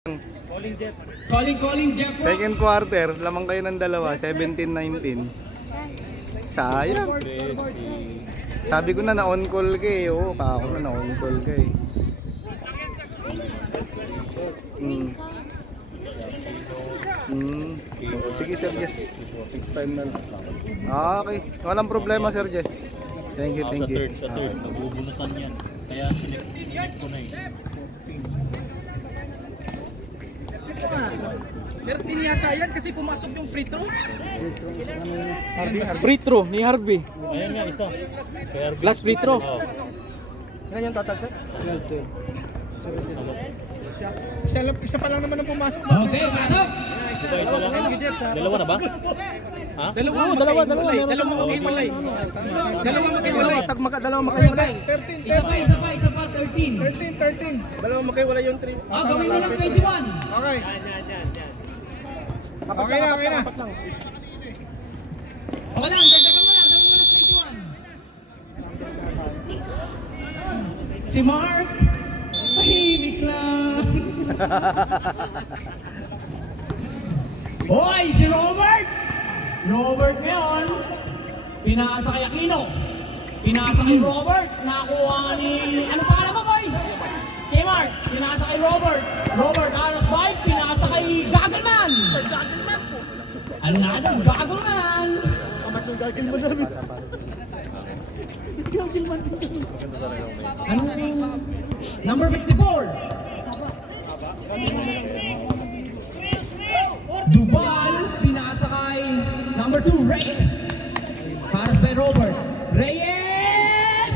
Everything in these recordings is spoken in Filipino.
Calling Jeff. Second quarter, lamang kayo ng dalawa, 17-19. Sayang. Sabi ko na on call ka eh. Oo, kako na on call ka eh. Sige Sir Jess. Next time na lang. Okay, walang problema Sir Jess. Thank you. Sa third, nabubunutan yan. Kaya sinip ko na eh. 13 yata yan kasi pumasok yung free throw. Free throw ni Harvey. Ayan nga isa. Last free throw. Ngayon yung total set? Isa pa lang naman ang pumasok. Okay, pasok! Dalawa na ba? Ha? Dalawa magkaiwalay. Dalawa magkaiwalay. Dalawa magkaiwalay. Isa pa, 13. Dalawa magkaiwalay yung 3. Gawin mo lang 21. Okay. Okay na. Okay lang, dagdagan mo lang. Gawin mo lang 21. Si Mark, tahimik lang. Hoy, si Robert! Robert ngayon, pinasa kay Aquino. Pinasa kay Robert, nakuha ni... Ano pangalan mo, boy? Kay Mark, pinasa kay Robert. Robert, Aros Bike, pinasa kay Gagelman. Gagelman po. Another Gagelman. Mas yung Gagelman namin. Gagelman. Ano yung... Number 54. Dubal, pinasa kay number 2, Reyes. Paras by Robert. Reyes!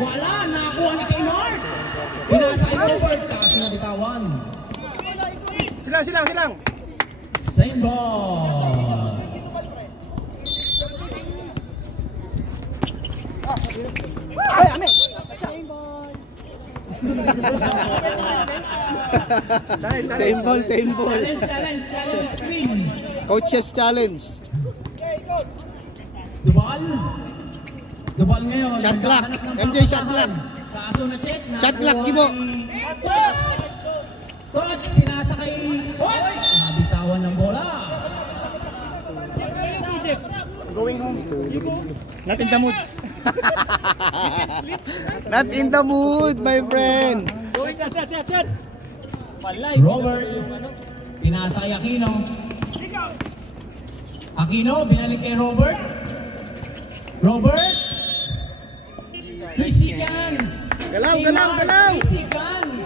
Wala, nakakuha ni kay Mark. Pinasa kay Robert, kaso nabitawan. Silang. Same ball. Ay, ame. Same ball. Challenge screen. Coaches challenge. Dubal ngayon. Shot clock. MJ, shot clock. Kaso na check. Shot clock, Gibo. Touch, pinasa kay... Nabitawan ng bola. Going home. Not in the mood. Not in the mood, my friend. Going, chat. Robert, pinasa kay Aquino. Aquino, binalik kay Robert. Robert, 3 seconds. Galaw. 3 seconds.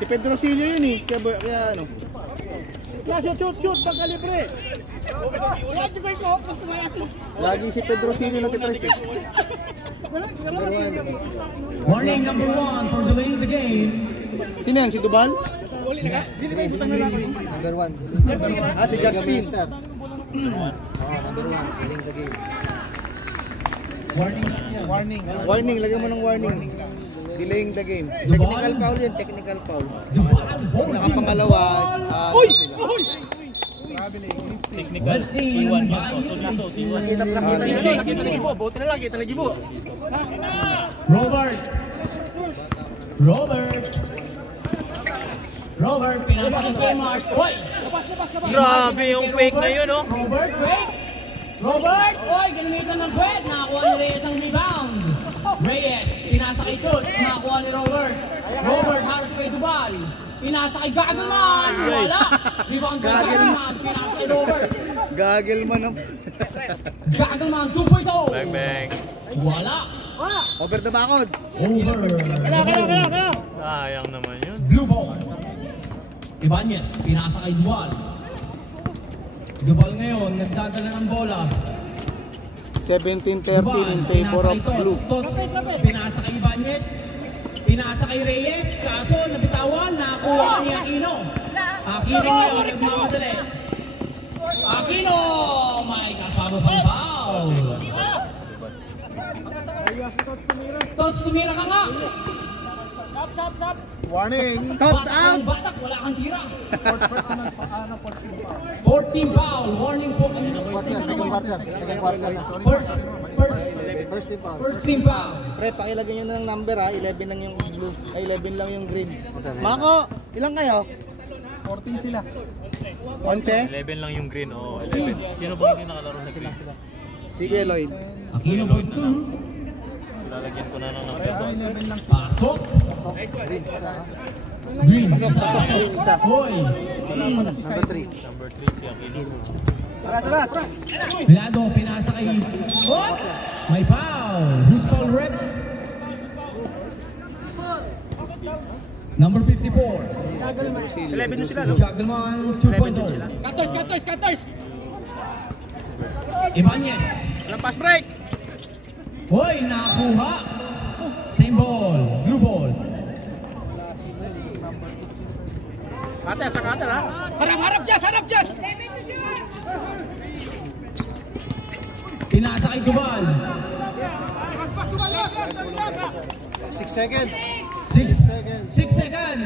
Si Pedro Silio yun eh. Kaya ano. Shoot, pagkalibre. Lagi si Pedro Silio nagtitrace eh. Warning number 1 for delaying the game. Sino yan? Si Dubal? Number 1. Si Justin. Number 1, delaying the game. Warning, lagyan mo ng warning. Delaying the game. Technical foul yun, technical foul. Nakapangalawa. Technical. T1. Buti na lang, kita lagi po. Robert, pinasa kay Mark. Hoy! Grabe yung fake na yun, oh. Robert, oy, ginamitan ng bread. Nakakuha ni Reyes ang rebound. Reyes, pinasa kay Toots. Nakakuha ni Robert. Robert, haros kay Dubal. Pinasa kay Gagelman. Wala. Rebound kay Gagelman. Pinasa kay Robert. Gagelman ang... Gagelman, 2.0. Bang. Wala. Over the bakod. Over. Kaya. Sayang naman yun. Blue ball. Ibanez, pinasa kay Dubal. Dubal ngayon, nagdadala ng bola. 17-13 in favor of blue. Pinasa kay Ibanez. Pinasa kay Reyes. Kaso, nabitawan. Nakuha ni Aquino. Aquino ngayon, nagmamadali. Aquino! May kasama pang foul. Tots, tumira ka nga. Stop. Warning. Tops out. Batak, wala kang tira. 14 foul. Warning po. Second quarter. First team foul. Pre, pakilagay nyo na ng number ha. 11 lang yung blue. Ay, 11 lang yung green. Mako, ilang kayo? 11? 11 lang yung green, oo, 11. Sino ba hindi nakalaro sa green? Sige, Lloyd. Aquino for 2. Lalagyan ko na ng number. Pasok. Green. Green. Pasok. Isa. Hoy. Number 3. Number 3 si Aquino. Pilado, pinasa kay... Oh! May foul. Who's foul rep? Number 54. 11 na sila. Juggleman 2.0. Cutters! Ibanez. Pass break. Hoy, nakuha. Same ball. Blue ball. Cutter ha. Harap, Jazz! Pinasa kay Dubal. 6 seconds. 6 seconds.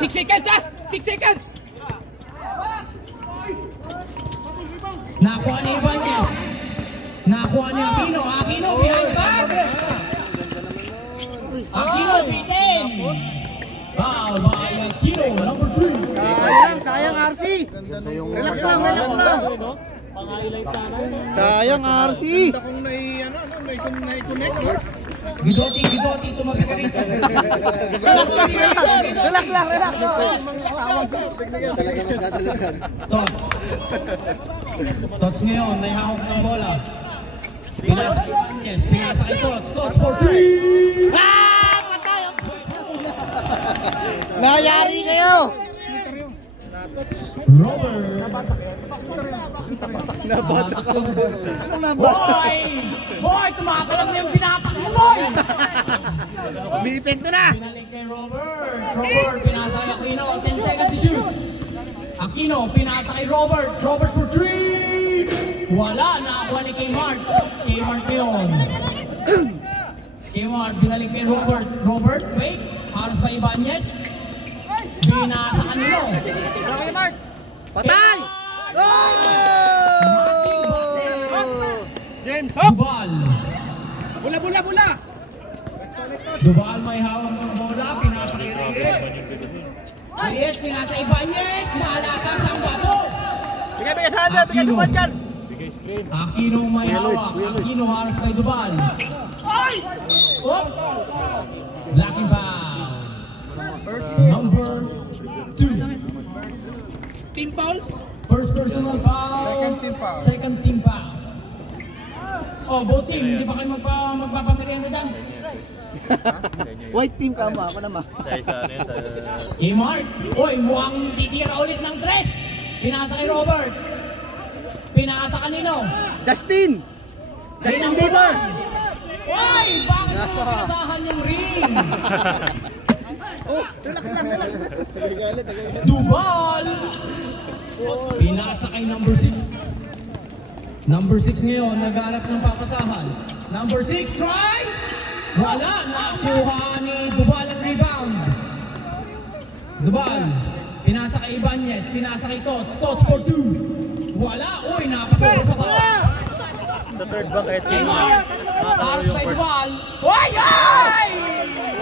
6 seconds, ah! 6 seconds! Nakuha ni Ibanez. Nakuha ni Aquino. Aquino behind back. Aquino bitin. Foul by Aquino, number 3. Sayang RC. Relax lang. Sayang RC. Gidoti, tumabi ka rito. Relax lang. Tots ngayon, may hawak ng bola. Pinasa kay Ibanez, pinasa kay Tots for 3. Nayari kayo. Robert. Nabata ka. Boy, tumatalab na yung binatak mo, boy. May epekto na. Pinalik kay Robert. Robert, pinasa kay Aquino. 10 seconds to shoot. Aquino, pinasa kay Robert. Robert for 3. Wala, nakakuha ni Kmart. Kmart yun. Kmart, binalik kay Robert. Robert, wait. Haros pa Ibanez. Binasa kanino. Patay. Dubal. Bula! Dubal may hawak ng bola. Pinasa kay Reyes. Reyes, pinasa Ibanez. Malakas ang bato. Bigay sa under. Bigay sa dyan. Bigay screen. Aquino may hawak. Aquino haros kay Dubal. Oh! Lucky foul. Number 2. Team fouls? First personal foul. Second team foul. Oh, both team. Hindi ba kayo magpapamerienda dyan? White pink ka mo. Ako naman. Sa Kmart. Oy, mukhang titira ulit ng dress. Pinasa kay Robert. Pinasa kanino? Justin Bieber. Oy, bakit mo pinasahan yung ring? Relax lang. Dubal. Pinasa kay number 6. Number 6 ngayon, naghanap ng papasahan. Number 6 tries. Wala, nakuha ni Dubal ang rebound. Dubal, pinasa kay Ibanez, pinasa kay Tots for 2. Wala, uy, napasok sa bala. Sa third ba kahit sino? Haros kay Dubal. Uy!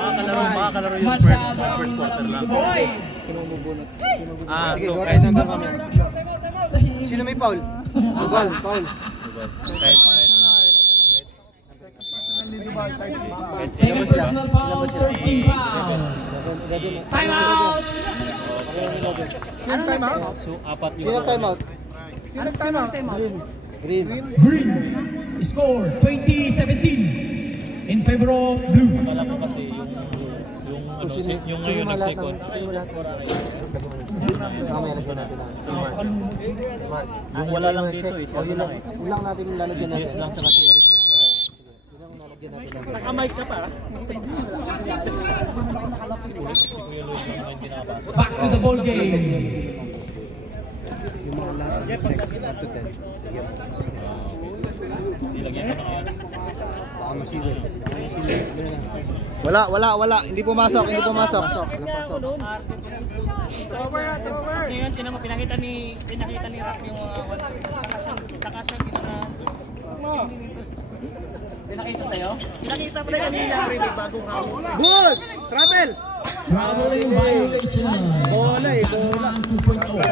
Makakalaro yung Masyadong first quarter lang. Uy! Sige, So go kahit tayo number kami. Sino may foul? Dubal, foul. Second personal foul, third team foul. Time out! So apat Sino timeout? Green. Green. Score 2017 in favor of blue. Akala ko kasi yung ngayon ang second. Mamaya lagyan natin ang Yung wala lang dito eh. Yun lang natin yung lalagyan natin. Yes lang sa Sige, yun lang lalagyan natin. Nakamay ka pa. Kuya Lloyd yung hindi nakapasok. Back to the ball game. Yung mga lahat, check up to 10. Nilagyan ko na kaya. Baka masiwil. Wala. Hindi pumasok. Walang pasok. Ngayon, pinakita ni Rock yung saka siya pinakita sa'yo? Pinakita pa rin kanina, may bagong hawak. Good! Travel! Traveling violation. Bola eh, bola. Gagawang 2.0.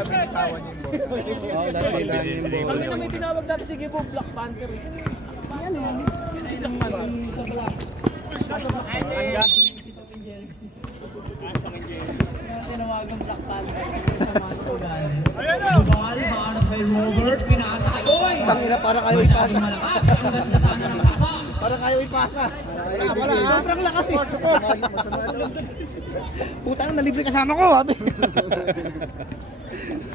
Oo, dati lang yung bola. Kami naman tinawag dati si Gibo Black Panther. Ano yan? Sino si Black Panther? Sa Black. Tinawagan Black Panther. Dubal, harap kay Robert, pinasa kay Oy! Tangina, parang ayaw Masyadong ipasa. malakas, ang ganda sana ng pasa. Parang ayaw ipasa. Wala, sobrang lakas eh. Putang, nalibre kasama ko.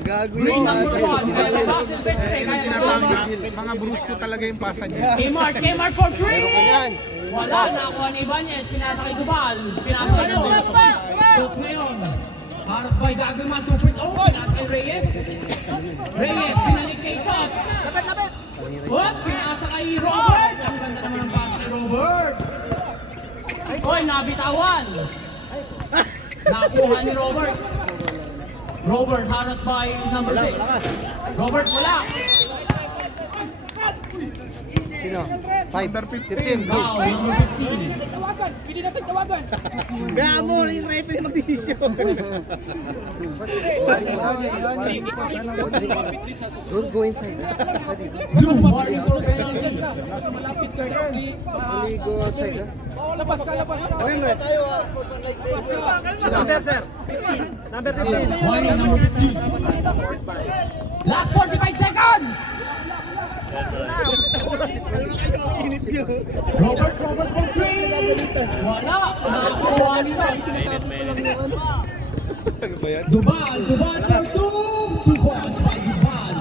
Gago Green yun. number 1, kaya labas ang best kaya nagkama. Mga brusko talaga yung pasa niya. Kmart for green! Wala, nakuha ni Ibanez, pinasa kay Dubal, pinasa kay Coach. Coach ngayon. Haras by Gagawman 2.0, pinasa kay Reyes. Reyes, pinalik kay Tots. What? Pinasa kay Robert. Ang ganda naman ang pasa kay Robert. Oy, nabitawan. Nakuha ni Robert. Robert, haras by number 6. Robert, wala. Sino? 5, 15. Wow, number 15. Tawagan! Pwede natin tawagan! Kaya mo, yung referee magdesisyon. Don't go inside. Blue, warning for Penalty ka! Malapit ka sa Only go outside. Labas ka, labas! Ayun, Red. Labas ka! Number, sir. Number 15. Warning number 15. Last 45 seconds! Robert for three! Wala! Nakakuha ni Rice. Dubal for 2! 2 points by Dubal.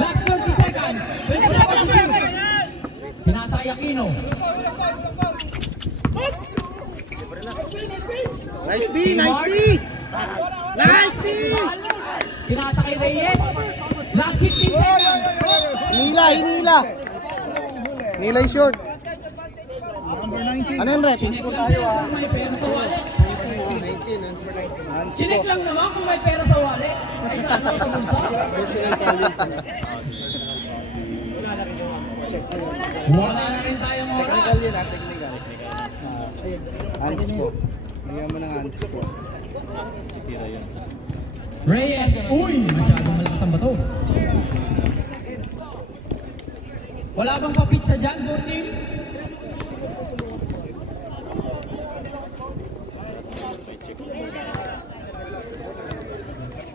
Last 30 seconds. 20 seconds. Pinasa kay Aquino. Nice D, nice D! Nice D! Pinasa kay Reyes. Last 15 seconds. Hinila, hinila. Hinila yung short. Ano yung rep? Sinek lang sila kung may pera sa wallet. Sinek lang naman kung may pera sa wallet. Ay sa ano, sa bulsa. Wala na rin tayong oras. Technical yun, technical. Hands po. Bigyan mo ng hands po. Reyes, uy! Masyadong malakas ang bato. Wala bang pa-pizza dyan, good team?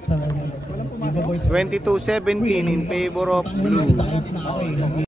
Di ba, boys? 22-17 in favor of Tangin blue. na, takot na ako eh.